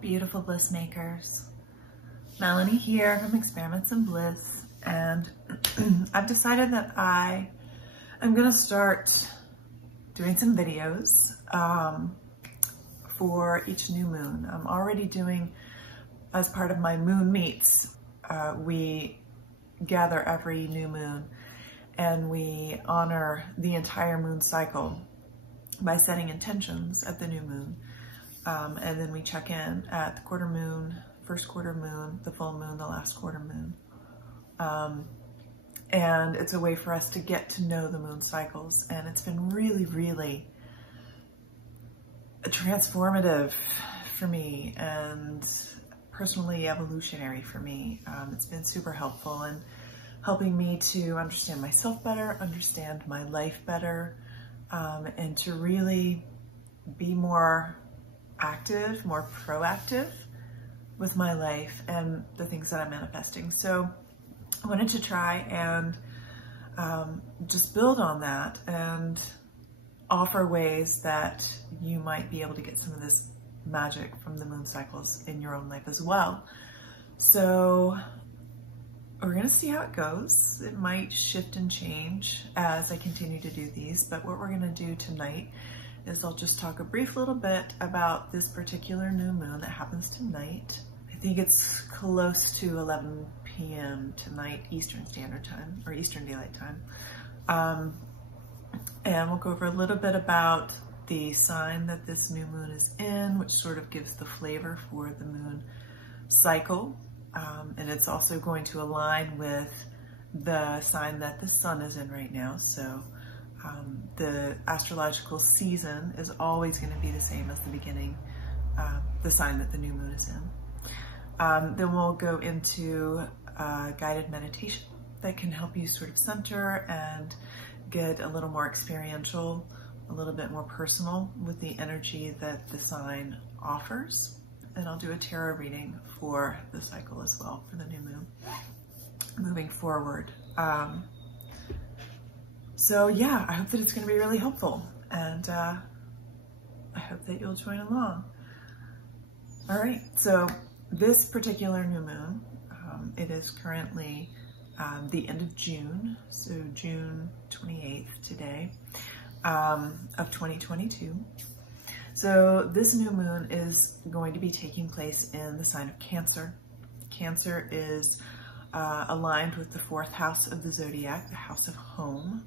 beautiful bliss makers. Melanie here from Experiments in Bliss, and I've decided that I am going to start doing some videos for each new moon. I'm already doing, as part of my moon meets, we gather every new moon and we honor the entire moon cycle by setting intentions at the new moon. And then we check in at the quarter moon, first quarter moon, the full moon, the last quarter moon. And it's a way for us to get to know the moon cycles. And it's been really, really transformative for me and personally evolutionary for me. It's been super helpful in helping me to understand myself better, understand my life better, and to really be more active, more proactive with my life and the things that I'm manifesting. So I wanted to try and just build on that and offer ways that you might be able to get some of this magic from the moon cycles in your own life as well. So we're gonna see how it goes. It might shift and change as I continue to do these, but what we're gonna do tonight is I'll just talk a brief little bit about this particular new moon that happens tonight. I think it's close to 11 p.m. tonight, Eastern Standard Time, or Eastern Daylight Time. And we'll go over a little bit about the sign that this new moon is in, which sort of gives the flavor for the moon cycle. And it's also going to align with the sign that the sun is in right now. So the astrological season is always going to be the same as the beginning, the sign that the new moon is in. Then we'll go into a guided meditation that can help you sort of center and get a little more experiential, a little bit more personal with the energy that the sign offers. And I'll do a tarot reading for the cycle as well for the new moon moving forward. So yeah, I hope that it's going to be really helpful, and I hope that you'll join along. All right, so this particular new moon, it is currently the end of June, so June 28th today, of 2022. So this new moon is going to be taking place in the sign of Cancer. Cancer is aligned with the fourth house of the zodiac, the house of home,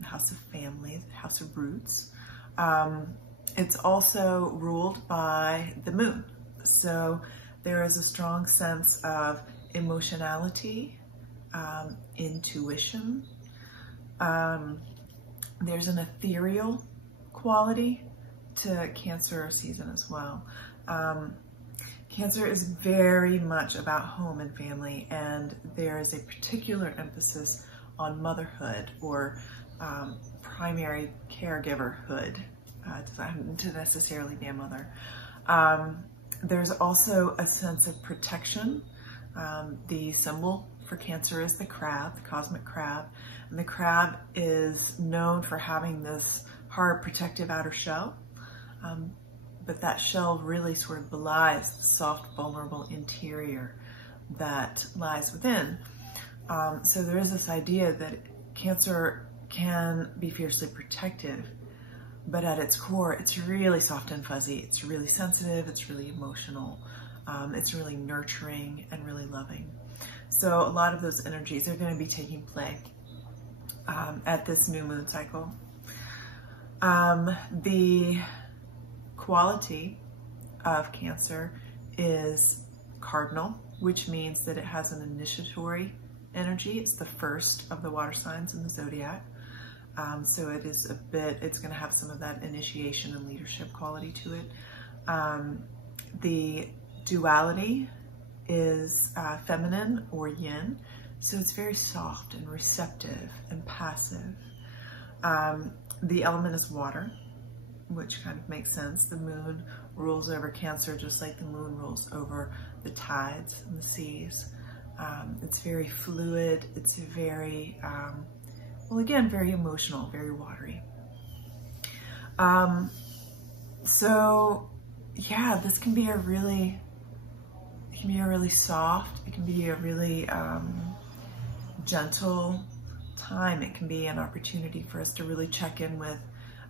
the house of family, the house of roots. It's also ruled by the moon. So there is a strong sense of emotionality, intuition. There's an ethereal quality to Cancer season as well. Cancer is very much about home and family, and there is a particular emphasis on motherhood or primary caregiverhood. It doesn't have to necessarily be a mother. There's also a sense of protection. The symbol for Cancer is the crab, the cosmic crab, and the crab is known for having this hard protective outer shell. But that shell really sort of belies the soft, vulnerable interior that lies within. So there is this idea that Cancer can be fiercely protective, but at its core, it's really soft and fuzzy. It's really sensitive, it's really emotional, it's really nurturing and really loving. So a lot of those energies are going to be taking play at this new moon cycle. The quality of Cancer is cardinal, which means that it has an initiatory energy. It's the first of the water signs in the zodiac. So it is it's going to have some of that initiation and leadership quality to it. The duality is feminine or yin. So it's very soft and receptive and passive. The element is water, which kind of makes sense. The moon rules over Cancer just like the moon rules over the tides and the seas. It's very fluid. It's very, well, again, very emotional, very watery. So yeah, this can be a really It can be a really soft, it can be a really gentle time. It can be an opportunity for us to really check in with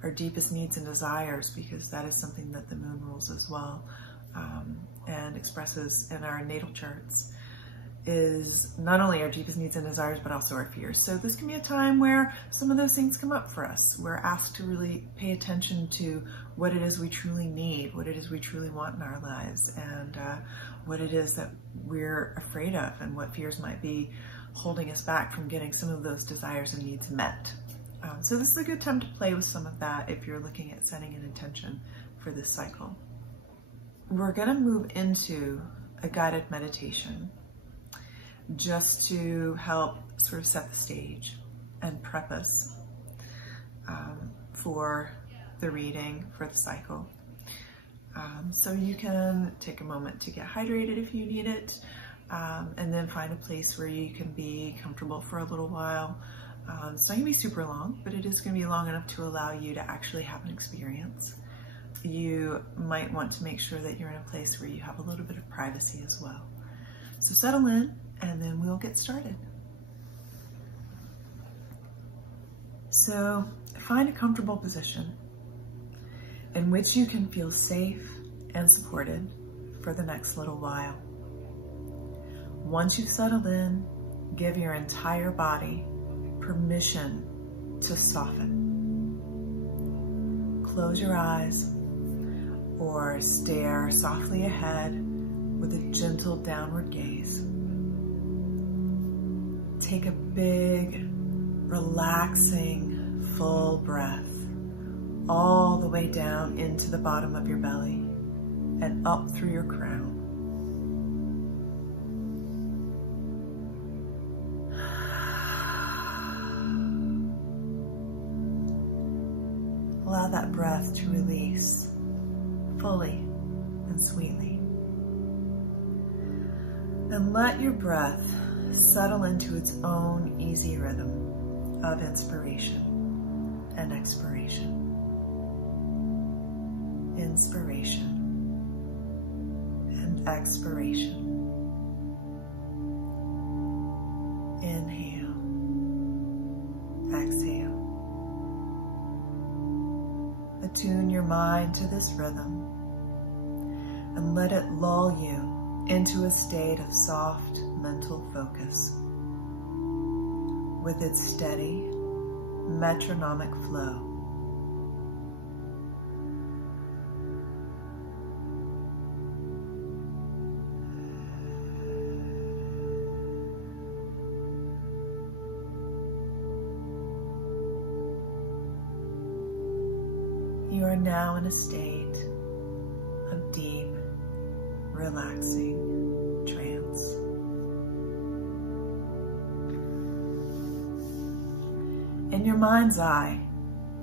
our deepest needs and desires, because that is something that the moon rules as well, and expresses in our natal charts, is not only our deepest needs and desires, but also our fears. So this can be a time where some of those things come up for us. We're asked to really pay attention to what it is we truly need, what it is we truly want in our lives, and what it is that we're afraid of, and what fears might be holding us back from getting some of those desires and needs met. So this is a good time to play with some of that if you're looking at setting an intention for this cycle. We're going to move into a guided meditation just to help sort of set the stage and prep us for the reading, for the cycle. So you can take a moment to get hydrated if you need it, and then find a place where you can be comfortable for a little while. It's not going to be super long, but it is going to be long enough to allow you to actually have an experience. You might want to make sure that you're in a place where you have a little bit of privacy as well. So settle in, and then we'll get started. So find a comfortable position in which you can feel safe and supported for the next little while. Once you've settled in, give your entire body permission to soften. Close your eyes or stare softly ahead with a gentle downward gaze. Take a big, relaxing, full breath all the way down into the bottom of your belly and up through your crown. Allow that breath to release fully and sweetly. And let your breath settle into its own easy rhythm of inspiration and expiration. Inspiration and expiration. Inhale, exhale. Attune your mind to this rhythm and let it lull you into a state of soft mental focus with its steady metronomic flow. You are now in a state of deep, relaxing trance. In your mind's eye,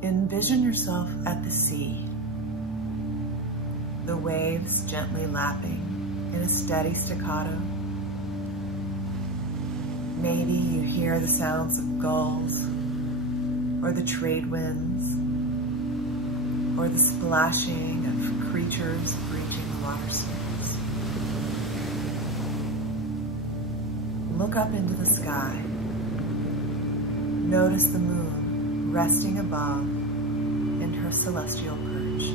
envision yourself at the sea, the waves gently lapping in a steady staccato. Maybe you hear the sounds of gulls, or the trade winds, or the splashing of creatures breaching the water surface. Look up into the sky. Notice the moon resting above in her celestial perch.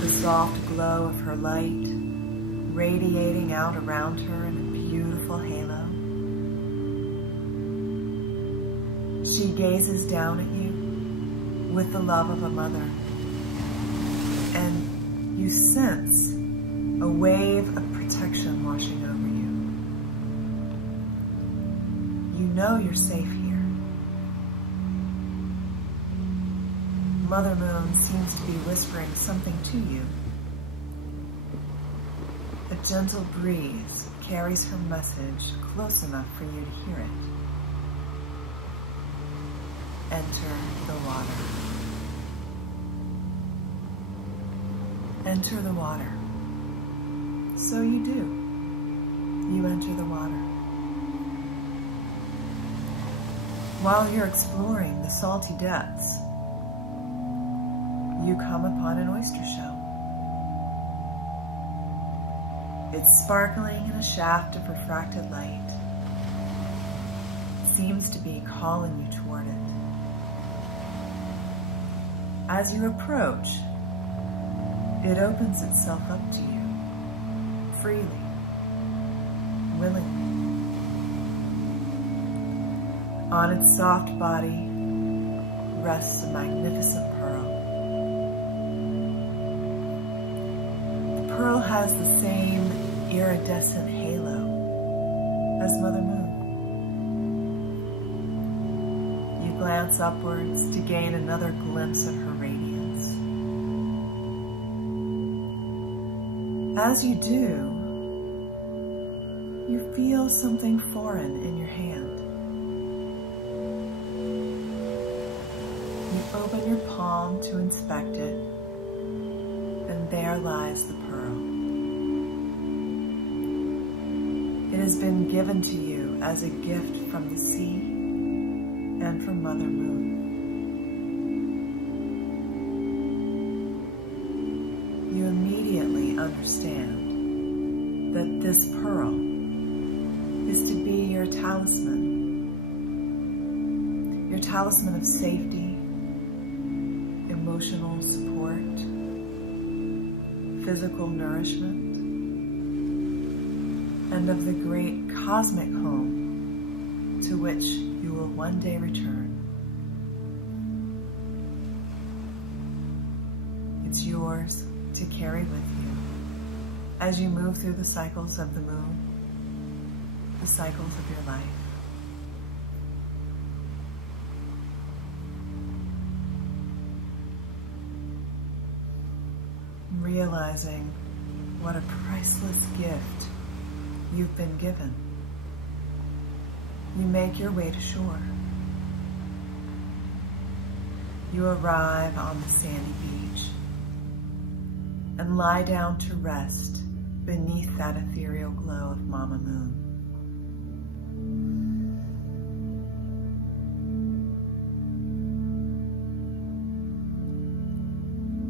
The soft glow of her light radiating out around her in a beautiful halo. She gazes down at you with the love of a mother, and you sense a wave of protection washing over you. You know you're safe here. Mother Moon seems to be whispering something to you. A gentle breeze carries her message close enough for you to hear it. Enter the water. Enter the water. So you do. You enter the water. While you're exploring the salty depths, you come upon an oyster shell. It's sparkling in a shaft of refracted light. It seems to be calling you toward it. As you approach, it opens itself up to you, freely, willingly. On its soft body rests a magnificent pearl. The pearl has the same iridescent halo as Mother Moon. You glance upwards to gain another glimpse of her radiance. As you do, you feel something foreign in your hand. You open your palm to inspect it, and there lies the pearl. It has been given to you as a gift from the sea and from Mother Moon. You immediately understand that this pearl is to be your talisman of safety, emotional support, physical nourishment, and of the great cosmic home to which you will one day return. It's yours to carry with you as you move through the cycles of the moon, the cycles of your life. Realizing what a priceless gift you've been given, you make your way to shore. You arrive on the sandy beach and lie down to rest beneath that ethereal glow of Mama Moon.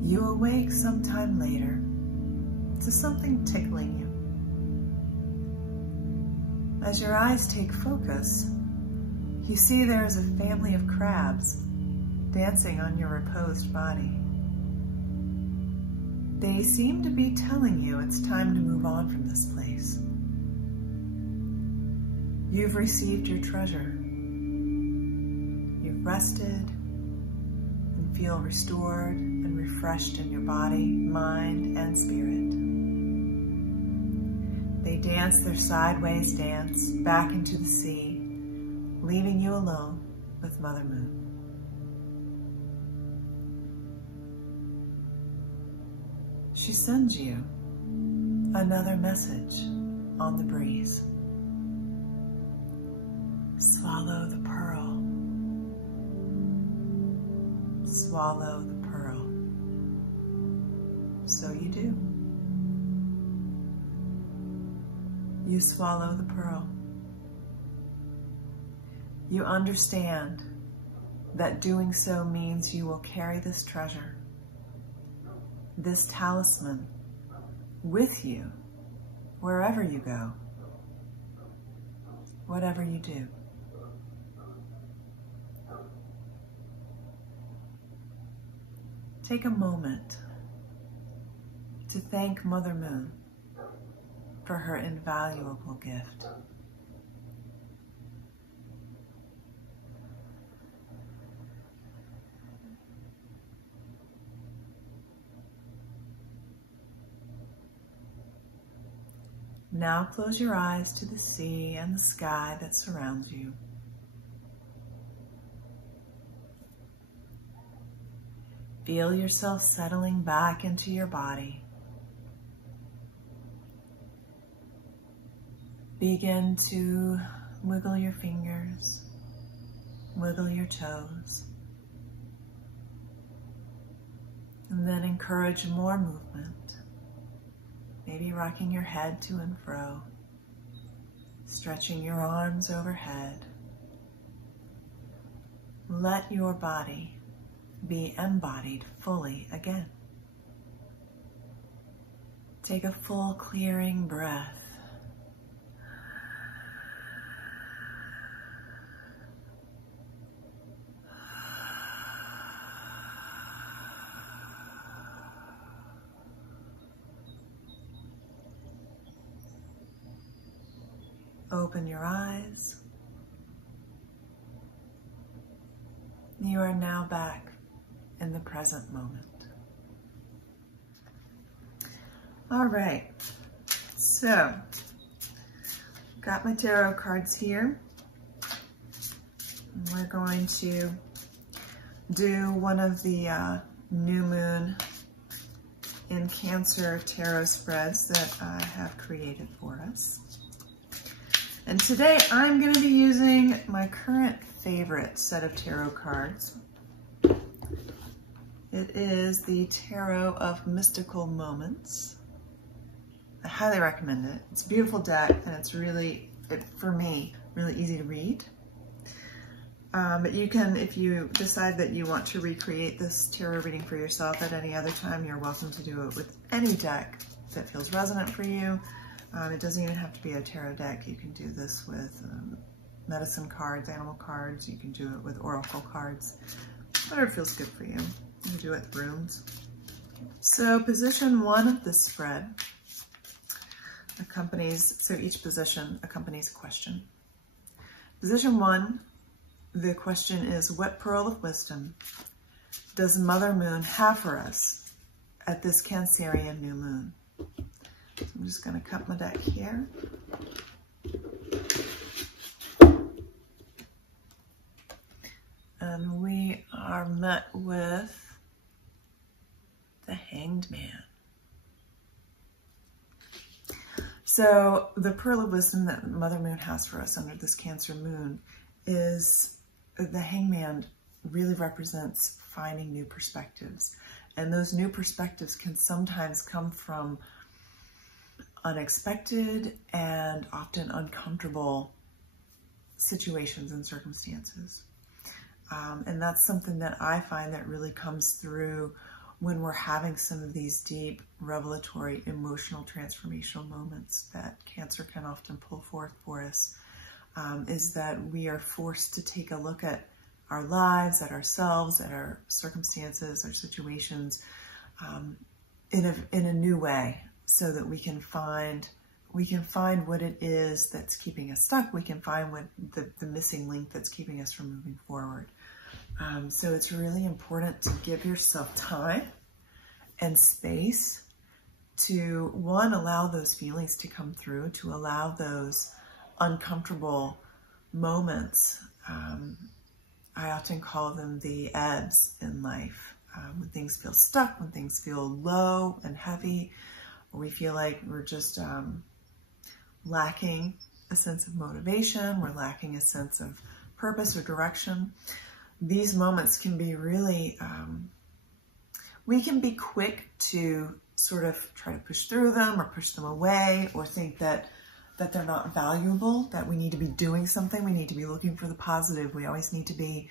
You awake sometime later to something tickling you. As your eyes take focus, you see there is a family of crabs dancing on your reposed body. They seem to be telling you it's time to move on from this place. You've received your treasure. You've rested and feel restored and refreshed in your body, mind, and spirit. They dance their sideways dance back into the sea, leaving you alone with Mother Moon. She sends you another message on the breeze. Swallow the pearl. Swallow the pearl. So you do. You swallow the pearl. You understand that doing so means you will carry this treasure, this talisman, with you wherever you go, whatever you do. Take a moment to thank Mother Moon for her invaluable gift. Now close your eyes to the sea and the sky that surrounds you. Feel yourself settling back into your body. Begin to wiggle your fingers, wiggle your toes, and then encourage more movement. Maybe rocking your head to and fro, stretching your arms overhead. Let your body be embodied fully again. Take a full clearing breath. Open your eyes. You are now back in the present moment. All right, so got my tarot cards here. We're going to do one of the new moon in Cancer tarot spreads that I have created for us. And today I'm going to be using my current favorite set of tarot cards. It is the Tarot of Mystical Moments. I highly recommend it. It's a beautiful deck and it's really, for me, really easy to read. But you can, if you decide that you want to recreate this tarot reading for yourself at any other time, you're welcome to do it with any deck that feels resonant for you. It doesn't even have to be a tarot deck. You can do this with medicine cards, animal cards. You can do it with oracle cards, whatever feels good for you. You can do it with runes. So position 1 of the spread accompanies, so each position accompanies a question. Position 1, the question is, what pearl of wisdom does Mother Moon have for us at this Cancerian new moon? So I'm just going to cut my deck here. And we are met with the Hanged Man. So the pearl of wisdom that Mother Moon has for us under this Cancer moon is the Hangman really represents finding new perspectives. And those new perspectives can sometimes come from unexpected and often uncomfortable situations and circumstances. And that's something that I find that really comes through when we're having some of these deep, revelatory, emotional, transformational moments that Cancer can often pull forth for us, is that we are forced to take a look at our lives, at ourselves, at our circumstances, our situations, in a new way, so that we can find what it is that's keeping us stuck. We can find what the missing link that's keeping us from moving forward. So it's really important to give yourself time and space to, one, allow those feelings to come through, to allow those uncomfortable moments. I often call them the ebbs in life. When things feel stuck, when things feel low and heavy, or we feel like we're just lacking a sense of motivation, we're lacking a sense of purpose or direction. These moments can be really, we can be quick to sort of try to push through them or push them away, or think that they're not valuable, that we need to be doing something, we need to be looking for the positive. We always need to be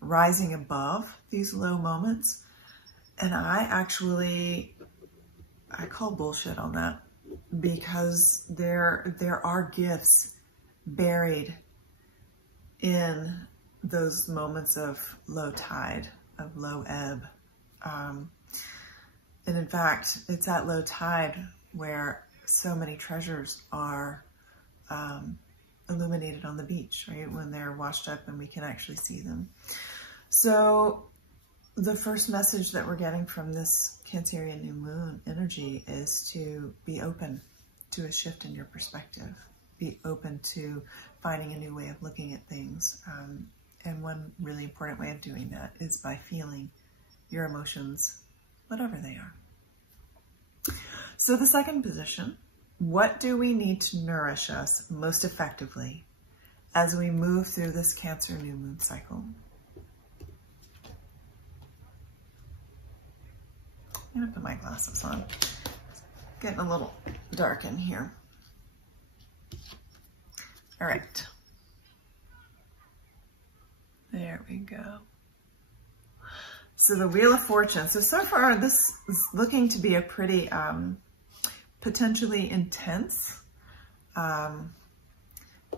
rising above these low moments. And I call bullshit on that, because there are gifts buried in those moments of low tide, of low ebb. And in fact, it's at low tide where so many treasures are illuminated on the beach, right? When they're washed up and we can actually see them. So the first message that we're getting from this Cancerian new moon energy is to be open to a shift in your perspective. Be open to finding a new way of looking at things. And one really important way of doing that is by feeling your emotions, whatever they are. So the second position, what do we need to nourish us most effectively as we move through this Cancer new moon cycle? I'm gonna put my glasses on. It's getting a little dark in here. All right. There we go. So the Wheel of Fortune. So far this is looking to be a pretty potentially intense,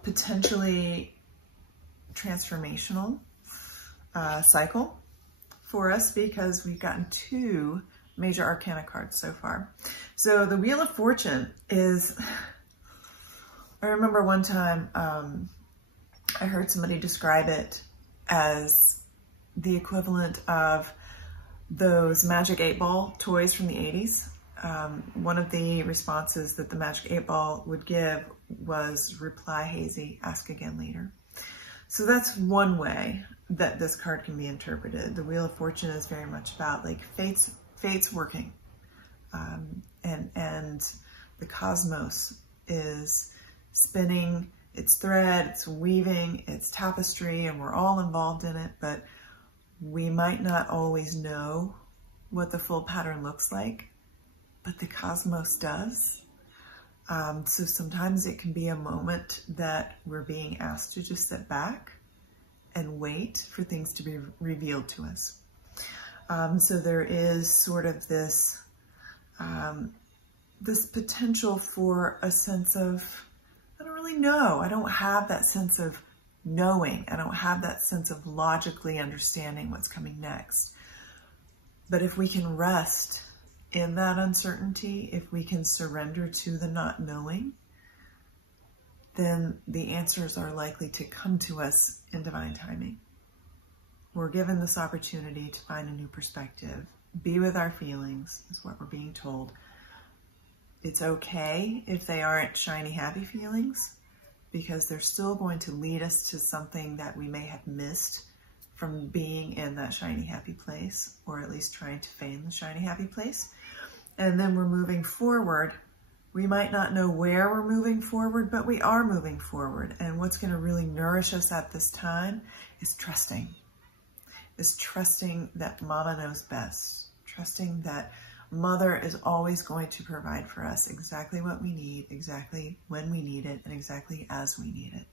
potentially transformational cycle for us, because we've gotten 2 major arcana cards so far. So the Wheel of Fortune is, I remember one time I heard somebody describe it as the equivalent of those Magic 8-Ball toys from the 80s. One of the responses that the Magic 8-Ball would give was reply hazy, ask again later. So that's one way that this card can be interpreted. The Wheel of Fortune is very much about like fate's working, and the cosmos is spinning its thread, it's weaving its tapestry, and we're all involved in it, but we might not always know what the full pattern looks like, but the cosmos does. So sometimes it can be a moment that we're being asked to just sit back and wait for things to be revealed to us. So there is sort of this, this potential for a sense of, I don't really know. I don't have that sense of knowing. I don't have that sense of logically understanding what's coming next. But if we can rest in that uncertainty, if we can surrender to the not knowing, then the answers are likely to come to us in divine timing. We're given this opportunity to find a new perspective, be with our feelings, is what we're being told. It's okay if they aren't shiny, happy feelings, because they're still going to lead us to something that we may have missed from being in that shiny, happy place, or at least trying to feign the shiny, happy place. And then we're moving forward. We might not know where we're moving forward, but we are moving forward. And what's going to really nourish us at this time is trusting. Is trusting that Mama knows best. Trusting that Mother is always going to provide for us exactly what we need, exactly when we need it, and exactly as we need it.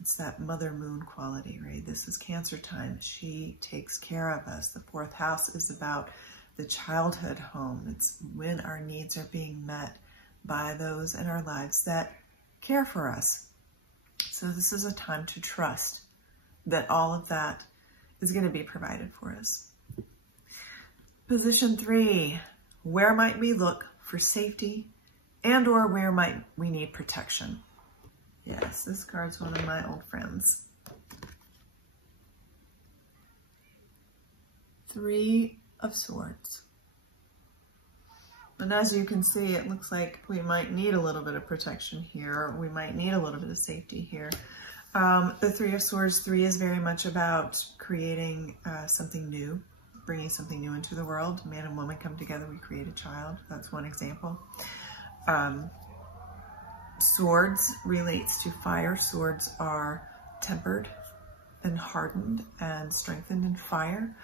It's that Mother Moon quality, right? This is Cancer time. She takes care of us. The 4th house is about the childhood home. It's when our needs are being met by those in our lives that care for us. So this is a time to trust that all of that is going to be provided for us. Position 3, where might we look for safety and or where might we need protection? Yes, this card's one of my old friends. 3 of Swords. And as you can see, it looks like we might need a little bit of protection here. We might need a little bit of safety here. The 3 of Swords, 3 is very much about creating something new, bringing something new into the world. Man and woman come together, we create a child. That's one example. Swords relates to fire. Swords are tempered and hardened and strengthened in fire.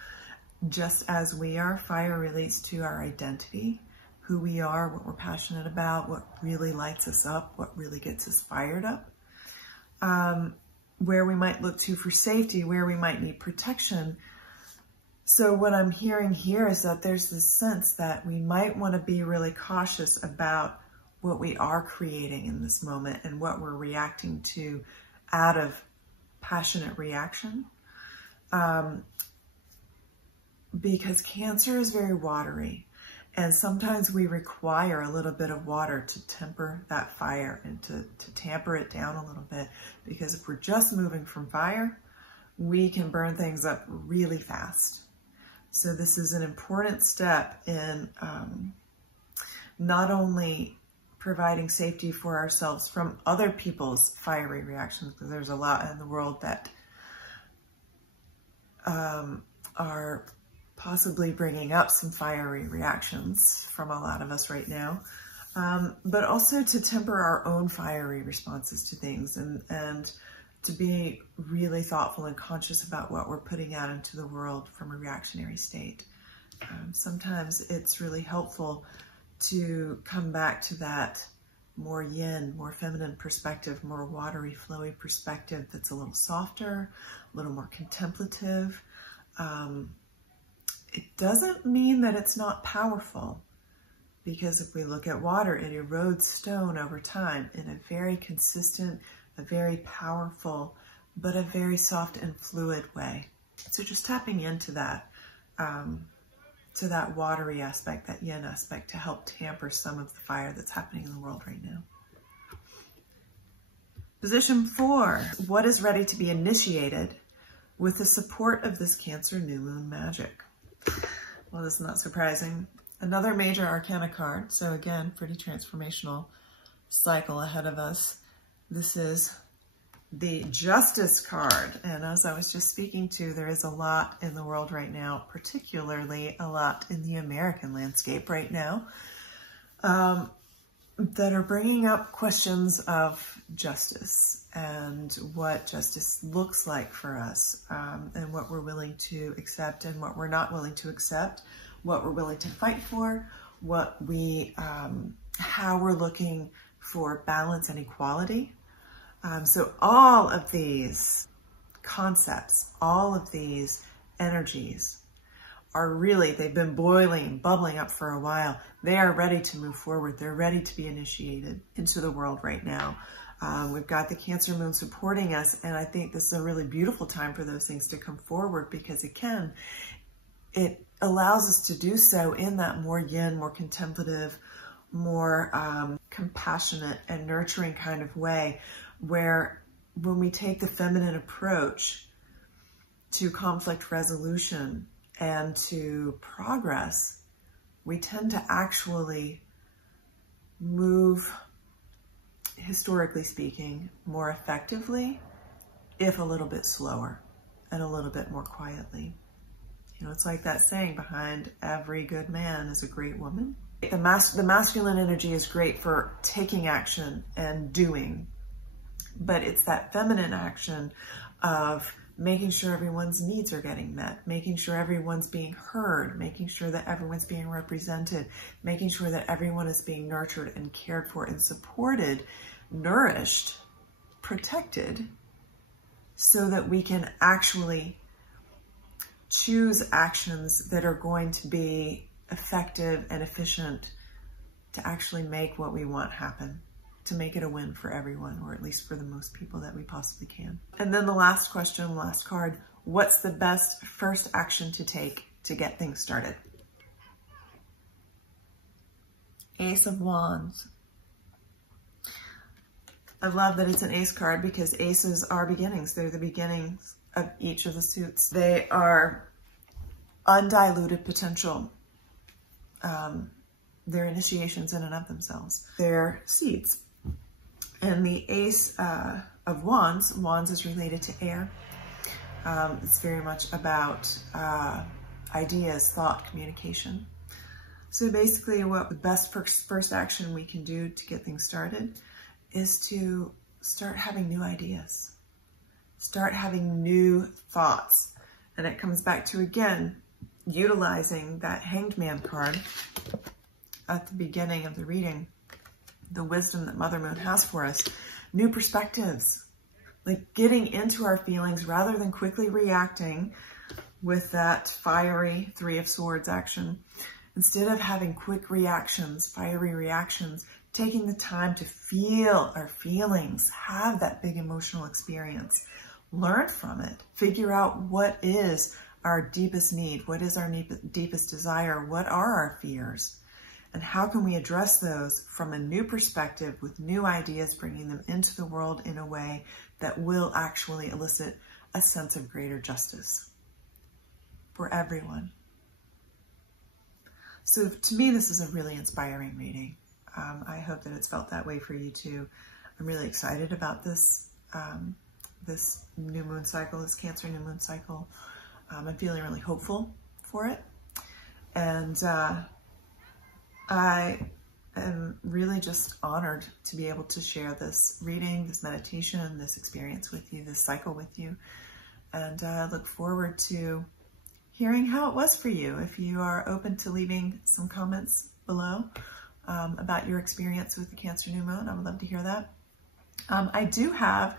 Just as we are, fire relates to our identity, who we are, what we're passionate about, what really lights us up, what really gets us fired up. Where we might look to for safety, where we might need protection. So what I'm hearing here is that there's this sense that we might want to be really cautious about what we are creating in this moment and what we're reacting to out of passionate reaction. Because Cancer is very watery, and sometimes we require a little bit of water to temper that fire and to tamper it down a little bit, because if we're just moving from fire, we can burn things up really fast. So this is an important step in not only providing safety for ourselves from other people's fiery reactions, because there's a lot in the world that are possibly bringing up some fiery reactions from a lot of us right now, but also to temper our own fiery responses to things, and to be really thoughtful and conscious about what we're putting out into the world from a reactionary state. Sometimes it's really helpful to come back to that more yin, more feminine perspective, more watery, flowy perspective that's a little softer, a little more contemplative, It doesn't mean that it's not powerful, because if we look at water, it erodes stone over time in a very consistent, a very powerful, but a very soft and fluid way. So just tapping into that, to that watery aspect, that yin aspect, to help tamper some of the fire that's happening in the world right now. Position 4, what is ready to be initiated with the support of this Cancer new moon magic? Well, this is not surprising. Another major arcana card. So again, pretty transformational cycle ahead of us. This is the Justice card. And as I was just speaking to, there is a lot in the world right now, particularly a lot in the American landscape right now, that are bringing up questions of justice and what justice looks like for us, and what we're willing to accept and what we're not willing to accept, what we're willing to fight for, what we, how we're looking for balance and equality. So all of these concepts, all of these energies are really, they've been boiling, bubbling up for a while. They are ready to move forward. They're ready to be initiated into the world right now. We've got the Cancer moon supporting us, and I think this is a really beautiful time for those things to come forward, because it allows us to do so in that more yin, more contemplative, more compassionate and nurturing kind of way, where when we take the feminine approach to conflict resolution and to progress, we tend to actually move, historically speaking, more effectively, if a little bit slower and a little bit more quietly. You know, it's like that saying, behind every good man is a great woman. The masculine energy is great for taking action and doing, but it's that feminine action of making sure everyone's needs are getting met, making sure everyone's being heard, making sure that everyone's being represented, making sure that everyone is being nurtured and cared for and supported, nourished, protected, so that we can actually choose actions that are going to be effective and efficient to actually make what we want happen, to make it a win for everyone, or at least for the most people that we possibly can. And then the last question, last card, what's the best first action to take to get things started? Ace of Wands. I love that it's an ace card, because aces are beginnings. They're the beginnings of each of the suits. They are undiluted potential. They're initiations in and of themselves. They're seeds. And the Ace of Wands, Wands is related to air. It's very much about ideas, thought, communication. So basically what the best first action we can do to get things started is to start having new ideas. Start having new thoughts. And it comes back to, again, utilizing that Hanged Man card at the beginning of the reading, the wisdom that Mother Moon has for us, new perspectives, like getting into our feelings rather than quickly reacting with that fiery Three of Swords action. Instead of having quick reactions, fiery reactions, taking the time to feel our feelings, have that big emotional experience, learn from it, figure out what is our deepest need, what is our deepest desire, what are our fears, and how can we address those from a new perspective with new ideas, bringing them into the world in a way that will actually elicit a sense of greater justice for everyone. So to me, this is a really inspiring reading. I hope that it's felt that way for you too. I'm really excited about this, this new moon cycle, this Cancer new moon cycle. I'm feeling really hopeful for it. And I am really just honored to be able to share this reading, this meditation, this experience with you, this cycle with you. And I look forward to hearing how it was for you. If you are open to leaving some comments below about your experience with the Cancer new moon, I would love to hear that. I do have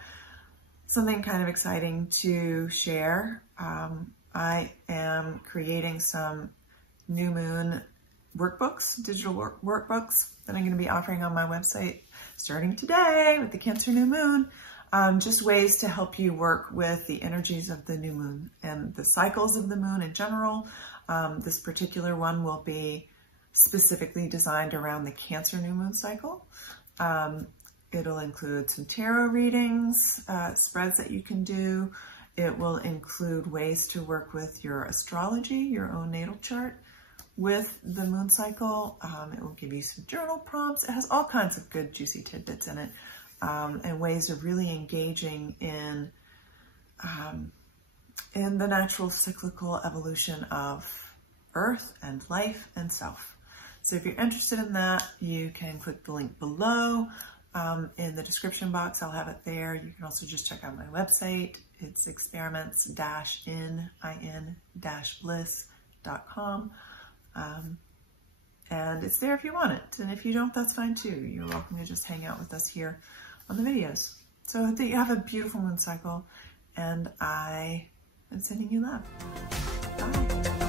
something kind of exciting to share. I am creating some new moon workbooks, digital workbooks that I'm going to be offering on my website starting today with the Cancer new moon. Just ways to help you work with the energies of the new moon and the cycles of the moon in general. This particular one will be specifically designed around the Cancer new moon cycle. It'll include some tarot readings, spreads that you can do. It will include ways to work with your astrology, your own natal chart with the moon cycle. It will give you some journal prompts. It has all kinds of good juicy tidbits in it, and ways of really engaging in the natural cyclical evolution of Earth and life and self. So if you're interested in that, you can click the link below in the description box. I'll have it there. You can also just check out my website. It's experiments-in-bliss.com. And it's there if you want it. And if you don't, that's fine too. You're welcome to just hang out with us here on the videos. So I hope that you have a beautiful moon cycle, and I am sending you love. Bye.